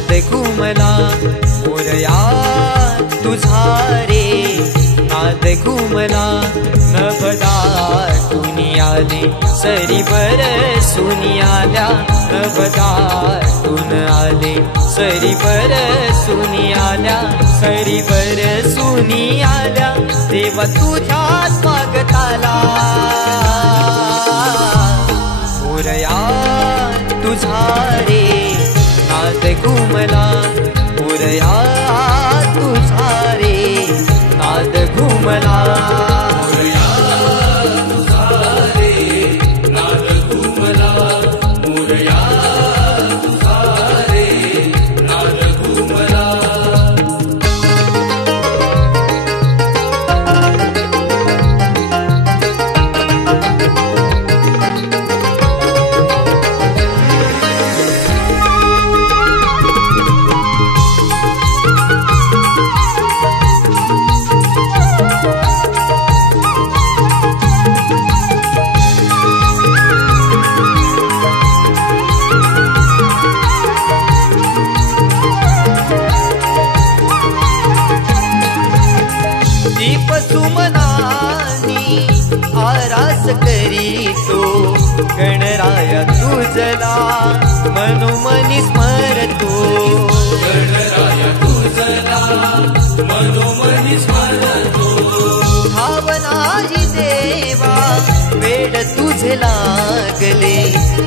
नाद घुमला मोरया तुझा रे, नाद घुमला नभदाटून आले सरी बरसून आल्या, नभदाटून आले सरी बरसून आल्या, सरी बरसून आल्या देवा तुझ्या स्वागताला, मोरया तुझा रे नाद घुमला मोरया तुझा रे नाद घुमला, मोरया तुझा रे नाद घुमला, मोरया तुझा रे नाद घुमला. दीप सुमनानी आरास करीतो गणराया तुझला मनोमनी स्मरतो, गणराया तुझला मनोमनी स्मरतो, भावनाही देवा वेड तुझे लागले,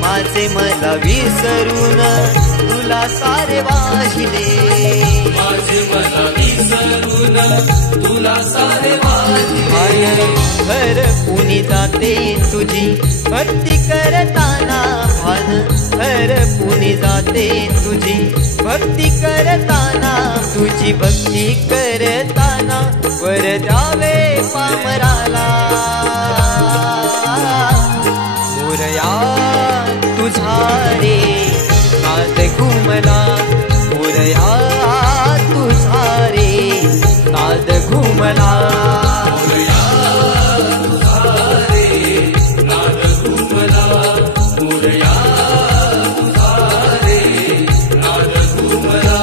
माझे मला विसरून तुला सारे वाहिले, माझे मला विसरून तुला सारे वाहिले. भर पुनी जाते तुझी भक्ती करताना भान, भर पुनी जाते तुझी भक्ती करताना, तुझी भक्ती करताना वर द्यावे पामराला, मोरया तुझा रे नाद घुमला, मोरया तुझा रे नाद घुमला, मोरया तुझा रे नाद घुमला, मोरया तुझा रे नाद घुमला.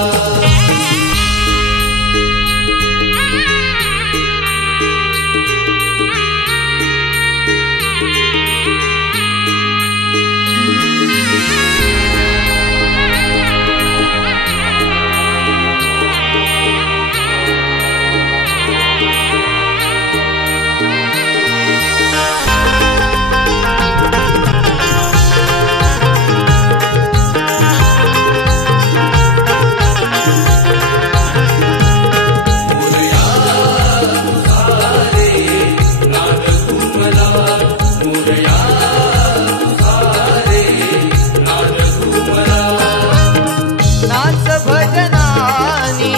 नाच भजनानी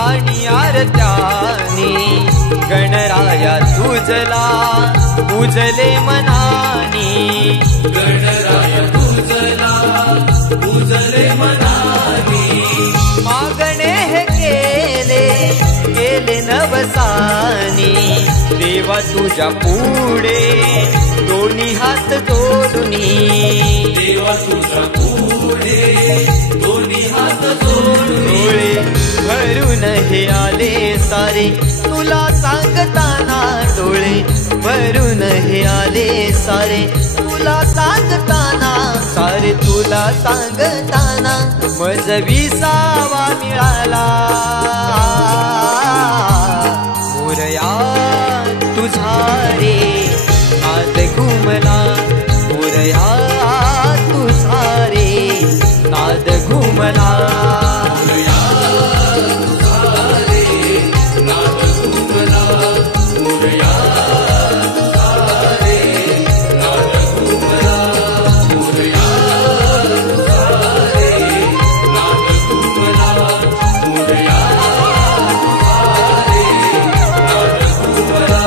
आणि आरत्यानी गणराया तुझला पूजले मनानी, गणराया तुझला पूजले मनानी, मागणे हे केले नवसानी, देवा तुझ्या पुढे दोन्ही हात जोडूनी, देवा तुझ्या पुढे दोन्ही हात जोडूनी, भरून हे आले सारे तुला सांगताना डोळे, भरून हे आले सारे तुला सांगताना, सारे तुला सांगताना मज विसावा मिळाला, मोरया तुझा रे नाद घुमला, मोरया तुझा रे नाद घुमला, मोरया तुझा रे नाद घुमला, मोरया तुझा रे नाद घुमला, मोरया तुझा रे नाद घुमला, मोरया तुझा रे नाद घुमला.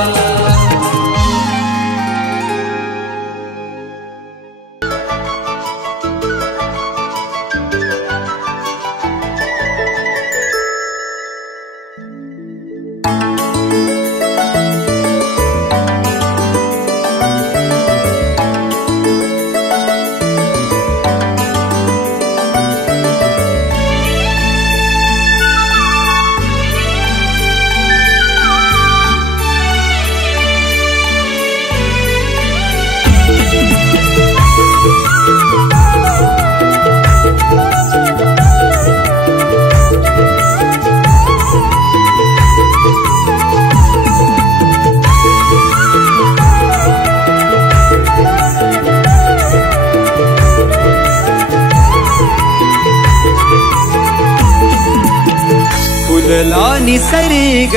फुलला निसर्ग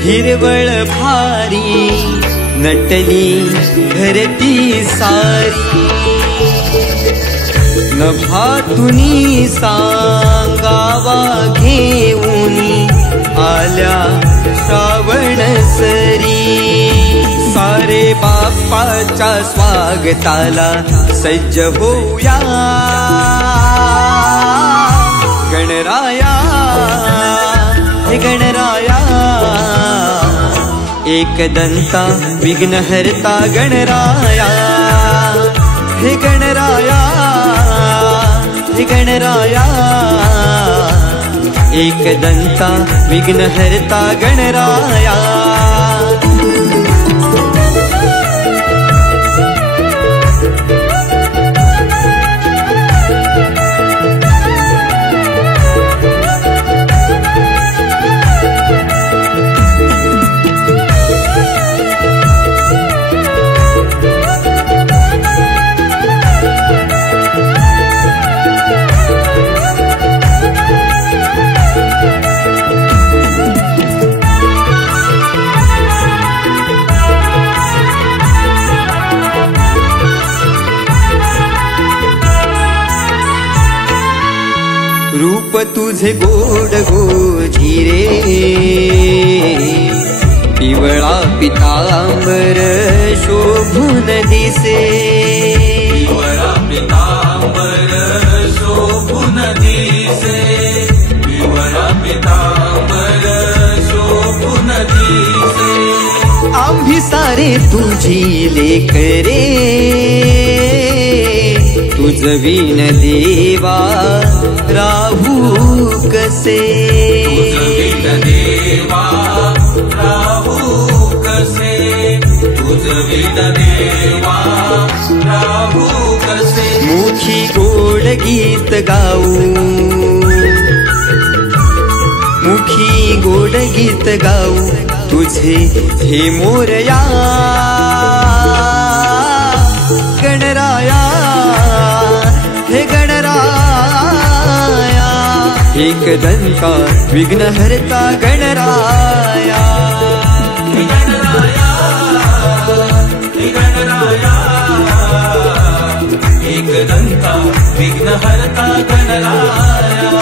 हिरवळ भारी नटली धरती सारी नभातुनी सांगावा घेऊनी आल्या श्रावण सरी सारे बाप्पाच्या स्वागताला सज्ज होऊया गणराया हे गणराया एकदंता विघ्नहर्ता गणराया हे गणराया हे गणराया एकदंता विघ्नहर्ता गणराया रूप तुझे गोड गोजिरे पिवळा पितांबर शोभून दिसे पिवळा पितांबर शोभून दिसे पिवळा पितांबर शोभून दिसे आम्ही सारे तुझी लेकरे तुझविन देवा राहू कसे तुझविन देवा राहू कसे तुझविन देवा राहू कसे मुखी गोड गीत गाऊ मुखी गोड गीत गाऊ तुझे हे मोरया गणराया हे गणराया एकदंता विघ्नहर्ता गणराया हे गणराया हे गणराया एकदंता विघ्नहर्ता गणराया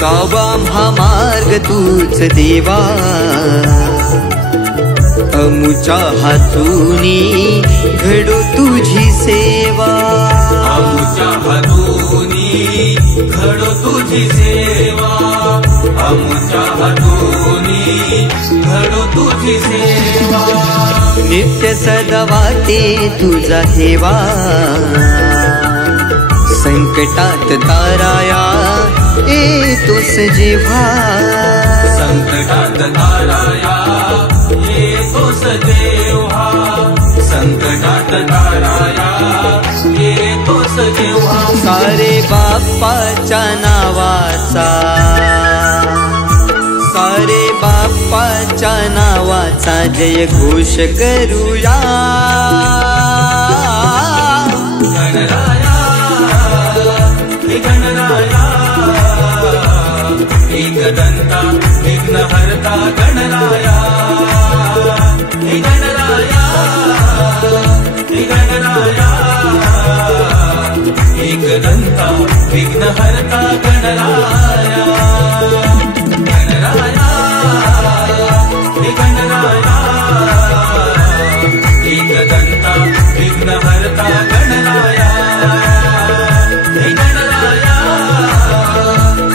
कावा महामार्ग तूच देवा अमुच्या हातूनी घडो तुझी सेवा अमुच्या हातूनी घडो तुझी सेवा अमुच्या हातूनी घडो तुझी सेवा नित्य सदवाटे तुझा हेवा संकटात ताराया येतोस जेव्हा संकटात ताराया येतोस जेव्हा संकटात ताराया येतोस जेव्हा सारे बाप्पाच्या नावाचा सारे बाप्पाच्या नावाचा जय घोष करूया गणराया हे गणराया एकदंता विघ्नहर्ता गणराया हे गणराया हे गणराया एकदंता विघ्नहर्ता गणराया गणराया हे गणराया एकदंता विघ्नहर्ता गणराया हे गणराया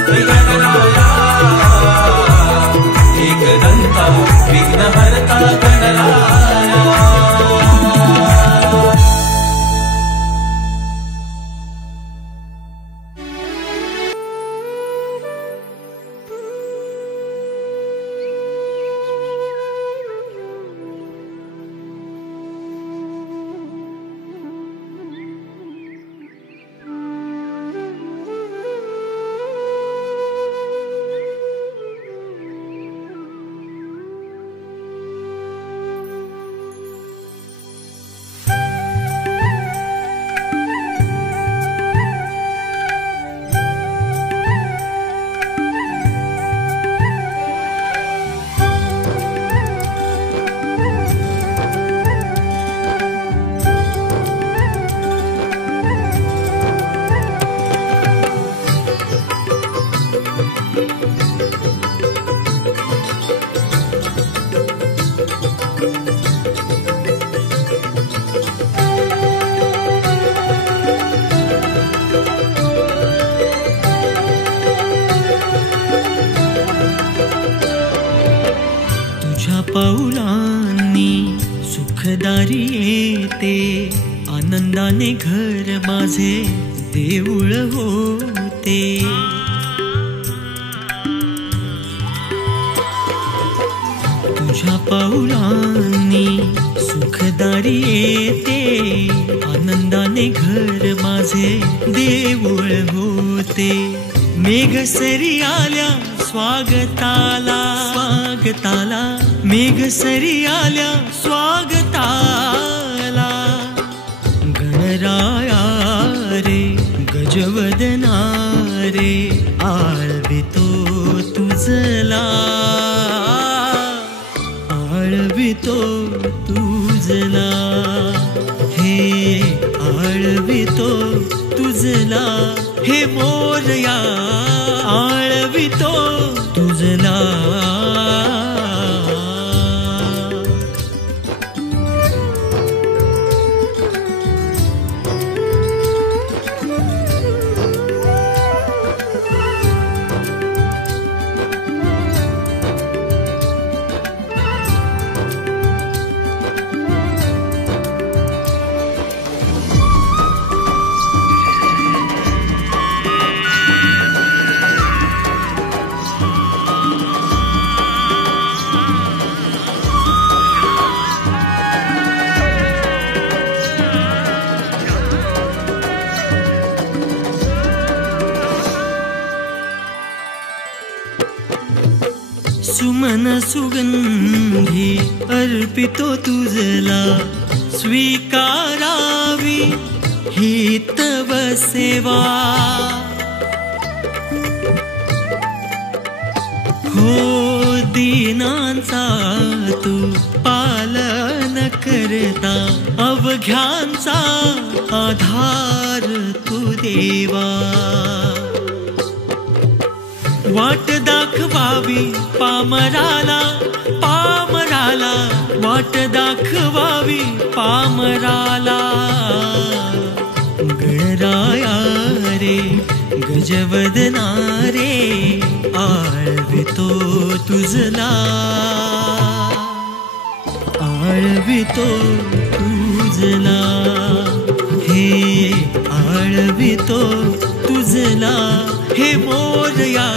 हे गणराया एकदंता विघ्नहर्ता गणराया सुखदारी येते आनंदाने घर माझे देऊळ होते. तुझ्या पाऊलांनी सुखदारी येते आनंदाने घर माझे देऊळ होते. मेघसरी आल्या स्वागताला स्वागताला, मेघसरी आल्या स्वागताला. गणराया रे गजवदना रे आळवितो तुझला, आळवितो तुझला, हे आळवितो तुझला, हे मोरया आळवितो तुझला. सुमन सुगंधी अर्पितो तुझला, स्वीकारावी ही तव सेवा. हो दीनांचा तू पालन करता, अवघ्यांचा आधार तू देवा. वाट दाखवावी पामराला पामराला, वाट दाखवावी पामराला. गणराया रे गजवदना रे आळवितो तुझला, आळवितो तुझला, हे आळवितो तुझला, हे मोरया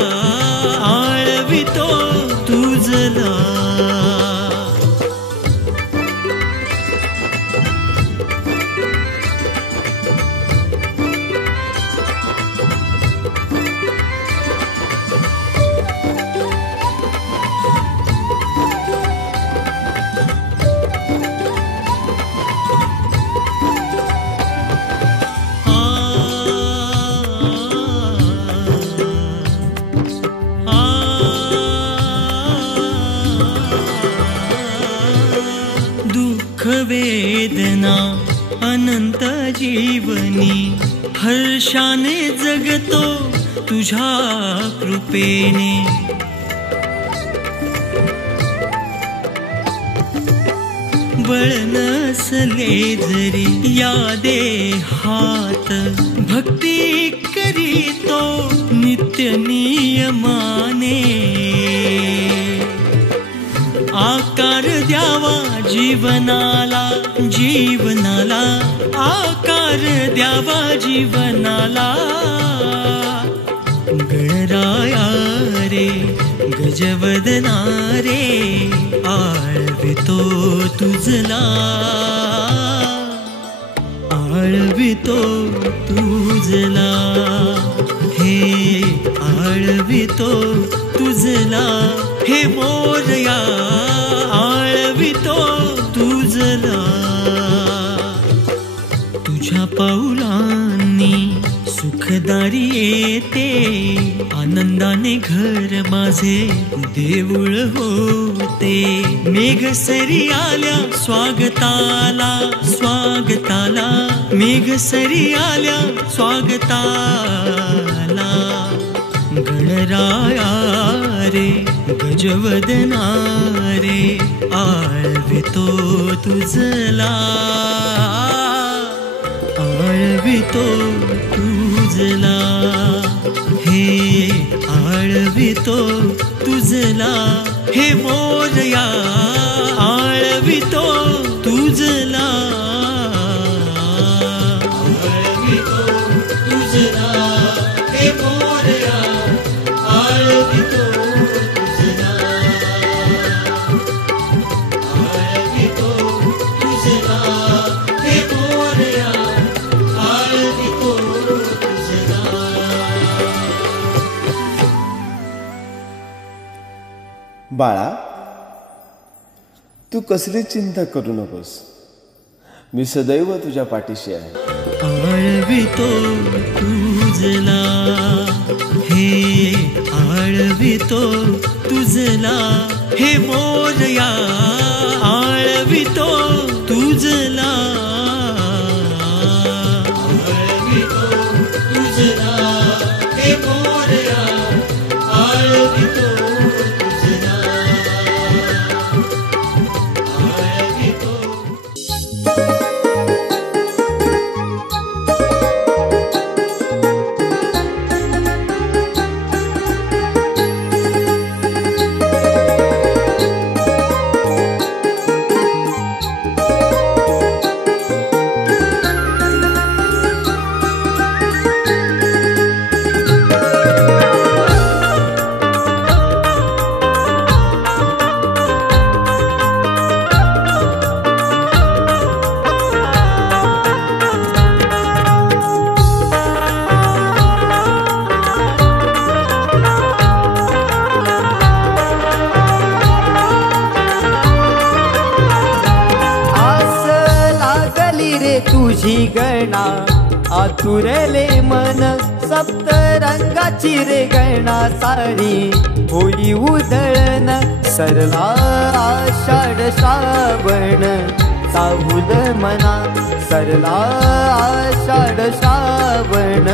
आळवितो तुझला. वेदना अनंत जीवनी हर्षाने जगतो तुझ्या कृपेने. बळ नसले जरी या देहात, भक्ती करीतो नित्य नियमाने. आकार द्यावा जीवनाला जीवनाला, आकार द्यावा जीवनाला. गणराया रे गजवदना रे आळवितो तुझला, आळवितो तुझला, हे आळवितो तुझला, हे मोरया आळवितो तुझला. तुझ्या पाऊलांनी सुखदारी येते आनंदाने घर माझे देऊळ होते. मेघसरी आल्या स्वागताला स्वागताला, मेघसरी आल्या स्वागताला. गणराया रे गजवदना रे आळवितो तुझला, आळवितो तुझला, हे आळवितो तुझला, हे मोरया आळवितो तुझला. बाळा, तू कसली चिंता करू नकोस. मी सदैव तुझ्या पाठीशी आहे. आळवितो तुझला, हे आळवितो तुझला, हे मोरया आळवितो तुझला, आळवितो तुझला, हे मोरया आळवितो तुझला, आळवितो. तुझी गणना आतुरले मन, सप्तरंगाची रे गणना सारी होई उधळण. सरला आषाढ श्रावण चाहुल मना, सरला आषाढ श्रावण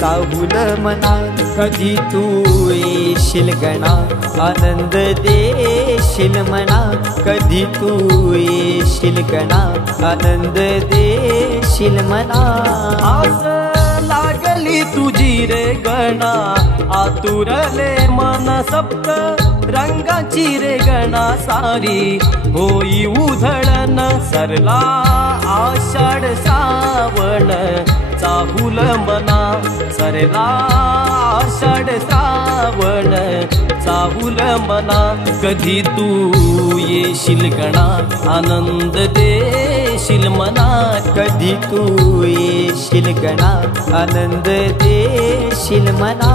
चाहुल मना. कधी तू येशील गणा आनंद देशील मना, कधी तू येशील गणा आनंद देशील मना. आस लागली तुझी रे गणा आतुरले मन, सप्त रंगाची रे गणा सारी होई उधळण. सरला आषाढ श्रावण चाहुल मना, सरला आषाढ श्रावण चाहुल मना. कधी तू येशील गणा आनंद देशील मना, कधी तू येशील गणा आनंद देशील मना.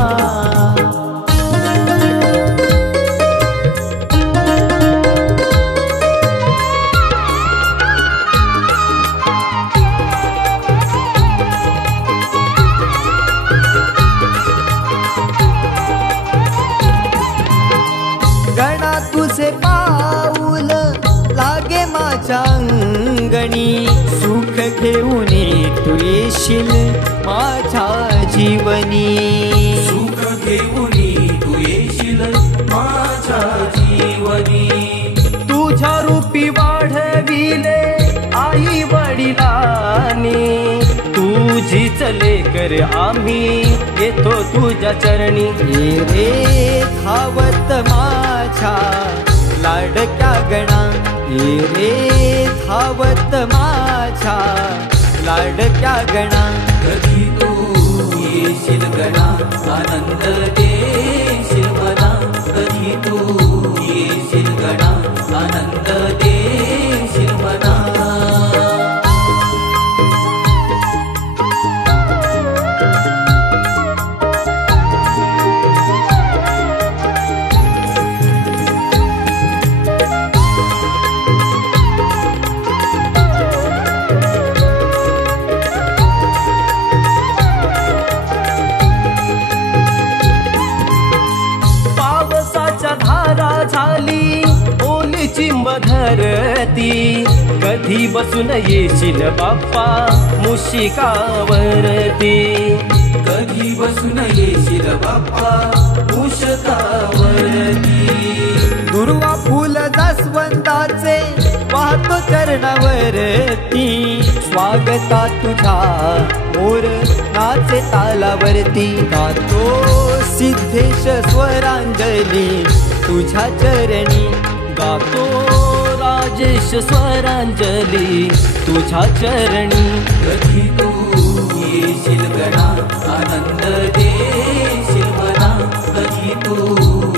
गणा तुझे पाऊल लागे माझ्या अंगणी, सुख घेऊन तू येशील माझ्या जीवनी. सुख घेऊन तू येशील माझ्या जीवनी. तुझ्या रूपी वाढविले आई वडिलांनी, तुझीच लेकर आम्ही येतो तुझ्या चरणी. ये रे धावत माझ्या लाडक्या गणा, ये रे धावत माझ्या लाडक्या गणा. कधी तू येशील गणा आनंद देशील मना, कधी तू येशील गणा आनंद देशील मना. झाली ओली चिंब धरती, कधी बसून येशील बाप्पा मुशिकावरती. कधी बसून येशील बाप्पा मुशकावरती. दुर्वा फुल जास्वंदाचे वाहतो चरणावरती, स्वागता तुझा मोर नाचे तालावरती. गातो सिद्धेश स्वरांजली तुझ्या चरणी, गातो राजेश स्वरांजली तुझ्या चरणी. कधी तू येशील गणा आनंद देशील मना, कधी तू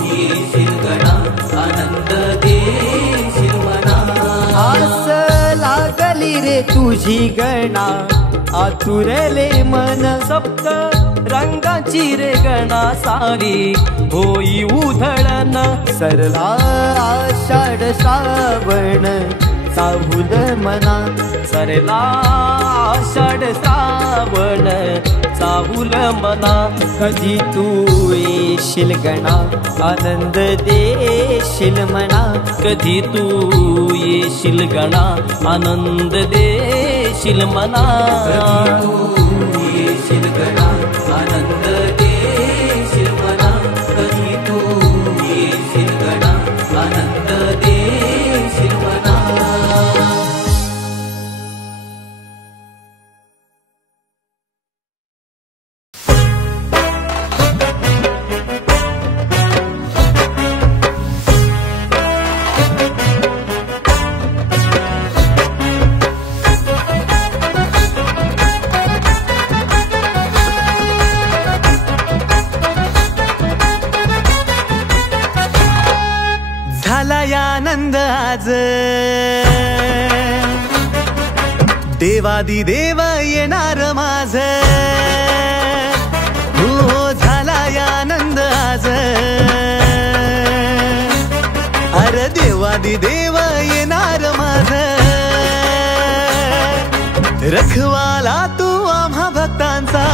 येशील गणा आनंद देशील मना. आस लागली रे तुझी गणा आतुरले मन, सप्त रंगाची वाची रे गणा सारी होई उधळण सरला आषाढ श्रावण चाहुल मना सरला आषाढ श्रावण चाहुल मना कधी तू येशील गणा आनंद देशील मना कधी तू येशील गणा आनंद देशील मना तू येशील गणा आनंद देशील मना कधी तू येशील गणा आनंद देशील मना आनंद आज देवादी देव येणार माझ हो झाला आनंद आज अरे देवादी देव येणार माझ रखवाला तू आम्हा भक्तांचा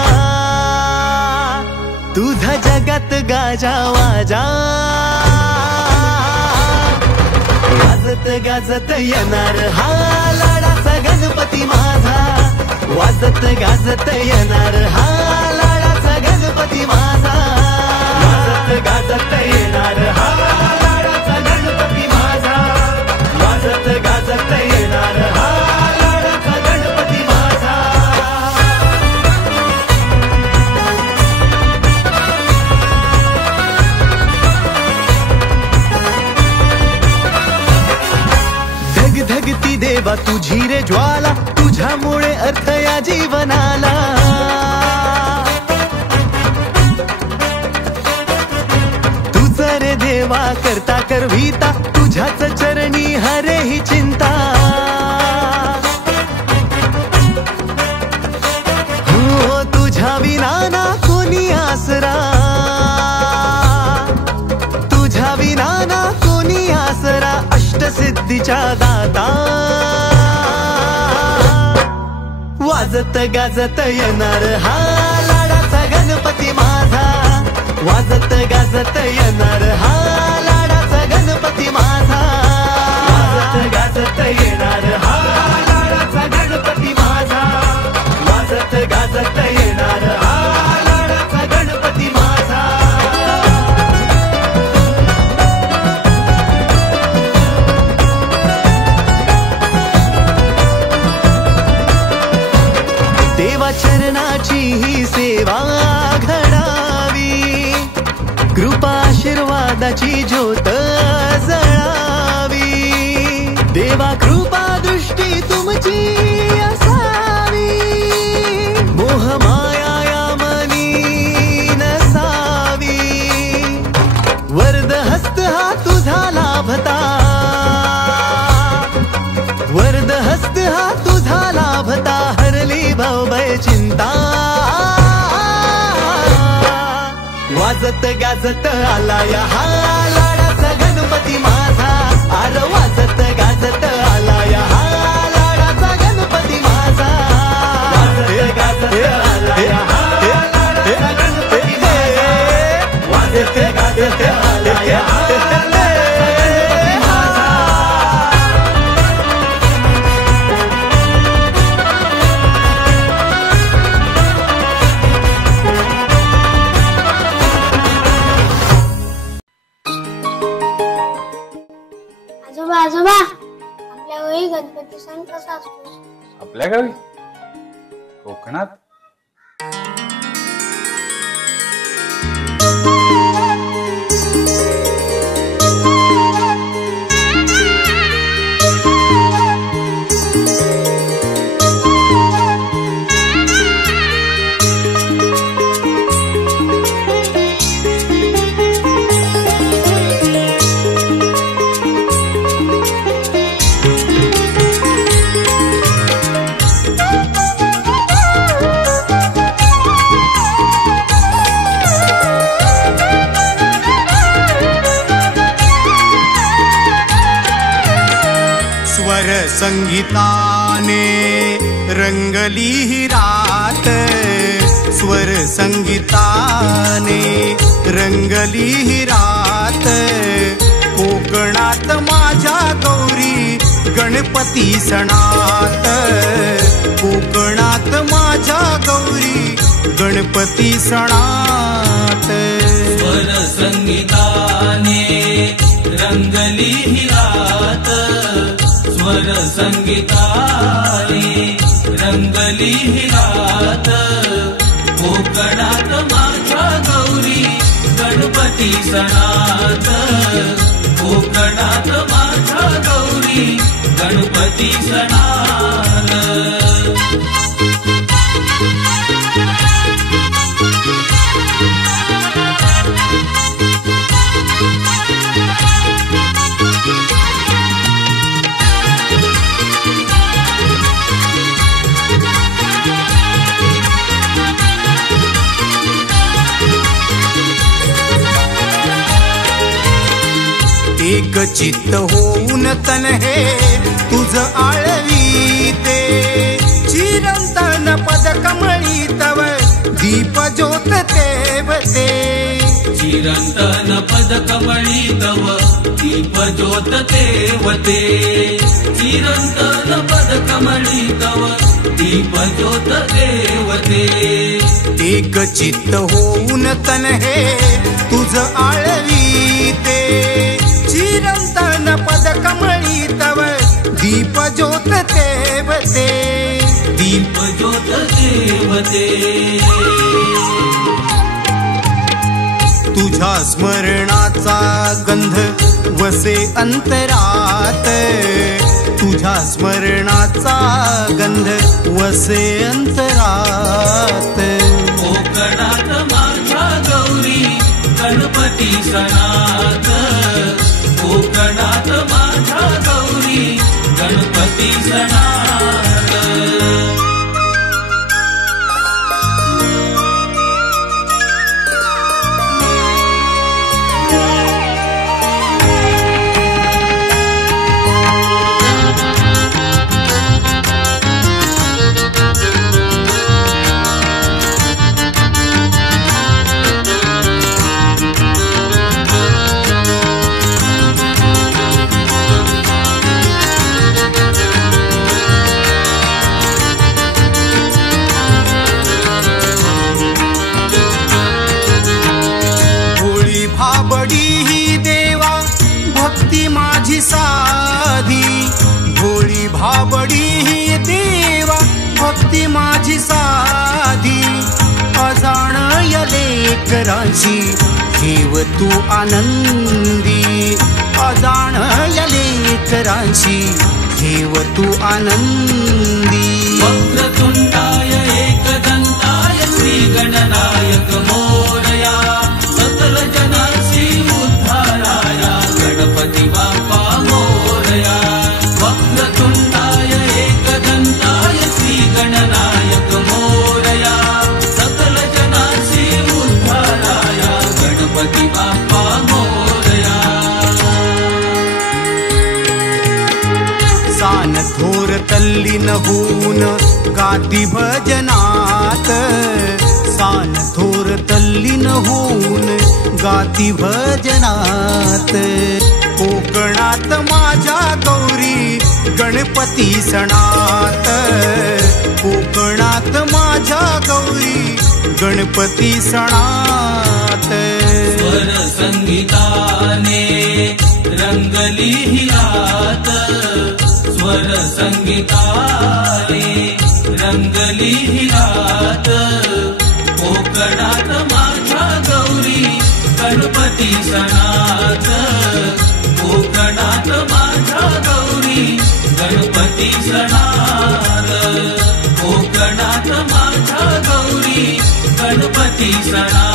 तुझा जगात गाजा वाजा वाजत गाजत येणार हा लाडाचा गणपती माझा वाजत गाजत येणार हा लाडाचा गणपती माझा वाजत गाजत येणार हा लाडाचा गणपती माझा वाजत गाजत येणार हा लाडाचा गणपती माझा धगधगती देवा तुझी रे ज्वाला तुझ्यामुळे अर्थ या जीवनाला तुझ रे देवा करता करविता तुझ्याच चरणी हरे ही चिंता हो तुझ्या विना ना कोणी आसरा तुझ्या विना ना कोणी आसरा अष्टसिद्धीच्या दाता वाजत गाजत येणार हा लाडाचा गणपती माझा वाजत गाजत येणार हा लाडाचा गणपती माझा वाजत गाजत येणार हा लाडाचा गणपती माझा वाजत गाजत येणार हा लाडाचा गणपती माझा देवा चरणाची ही सेवा घडावी कृपा आशीर्वादाची ज्योत जळावी देवा कृपा दृष्टी तुमची असावी मोह माया या मनी नसावी वरद हस्त हा तुझा लाभता वरद हस्त हा तुझा लाभता हरली भवभय चिंता वाजत गाजत आला या हा लाडाचा गणपती माझा आर वाजत गाजत आला या हा लाडाचा गणपती माझा वाजत गाजत आला या हा लाडाचा गणपती माझा वाजत गाजत आला या हा आजोबा आपल्या गावी गणपती सण कसा असतो? आपल्या गावी कोकणात संगीताने रंगली ही रात, स्वर संगीताने रंगली ही रात. कोकणात माझ्या गौरी गणपती सणात, कोकणात माझ्या गौरी गणपती सणात. स्वर संगीताने रंगली ही रात, स्वर संगीताने रंगली ही रात. कोकणात माझ्या गौरी गणपती सणात, कोकणात माझ्या गौरी गणपती सणात. एक चित्त होऊन तन हे तुझ आळवीते, चिरंतन पद कमळी तव दीप ज्योत तेवते. चिरंतन पद कमळी तव दीप ज्योत तेवते, चिरंतन पद कमळी तव दीप ज्योत तेवते. एक चित्त होऊन तन हे तुझ आळवीते, चिरंतन पद कमळी तव दीप ज्योत तेवते, दीप ज्योत तेवते. तुझ्या स्मरणाचा गंध वसे अंतरात, तुझ्या स्मरणाचा गंध वसे अंतरात. कोकणात माझ्या गौरी गणपती सणात, कोकणात माझ्या गौरी गणपती सणात. भाबडी ही देवा भक्ती माझी साधी, भोळी भाबडी ही देवा भक्ती माझी साधी. अजाण या लेकरांची ठेव तू आनंदी, अजाण या लेकरांची ठेव तू आनंदी. वक्रतुंडाय एकदंताय श्री गणनायक मोरया, सकल जनासी उद्धाराया गणपती बाप्पा मोरया. वक्रतुंडाय एकदंताय श्री गणनायक मोरया, सकल जनासी उद्धाराया गणपती बाप्पा मोरया. सान थोर तल्लीन होऊन गाती भजनात, सान थोर तल्लीन होऊन गाती भजनात. कोकणात माझ्या गौरी गणपती सणात, कोकणात माझ्या गौरी गणपती सणात. स्वर संगीताने रंगली ही रात, स्वर संगीताने रंगली ही रात. कोकणात माझ्या गौरी गणपती सणात, कोकणात माझ्या गौरी गणपती सणात, कोकणात माझ्या गौरी गणपती सणात.